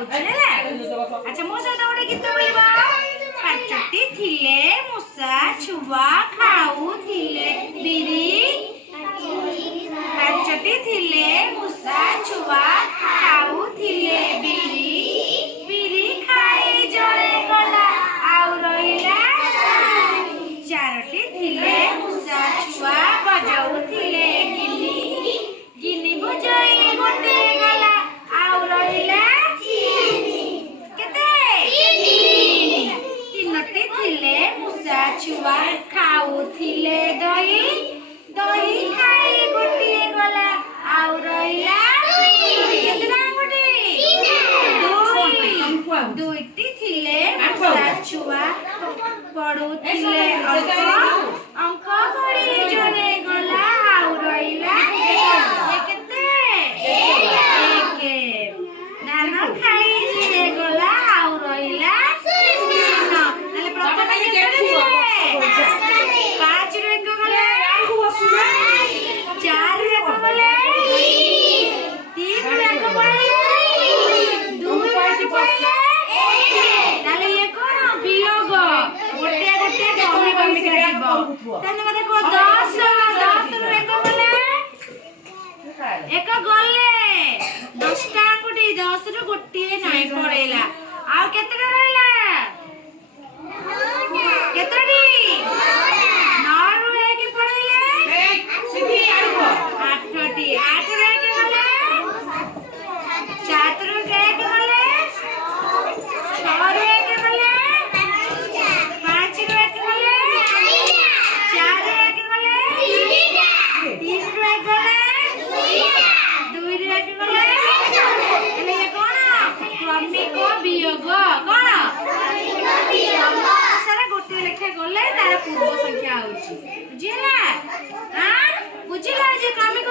अच्छा मो सहित गोटे गीत बोलबा पांचटी थिले मूषा छुआ खाउथिले बिरी पांचटी थिले मूषा छुआ खाउथिले बिरी बिरी खाई जळे गला आउ रहिला चारटी थिले मूषा छुआ बजाउथिले गिनी गिनी बजाई गोटे गला आउ रहिला मूषा छुआ खाउथिले दही दही खाई गोटिए गला आउ रहिला केतना गोटी दुईटी थिले मूषा छुआ पढुथिले अंक गड़ी जणे गला आउ रहिला केते एक नान खाई जे गला आउ रहिला एक गले 10टा अंगुठी 10 रु गोटे नाही पड़ेला आ केतेटा रहला केतडी 9 रु एक पड़ेले सिधी आइबो 8टी 8 रु एक गले 7 रु एक गले 6 रु एक गले 5 रु एक गले 4 रु एक गले 3 रु एक गले 2 रु एक गले एले कोन क्रमिक वियोग कोन सारा गोटे लेखे गले तार पूर्व संख्या होची बुझिला हां बुझिला जे क्रमिक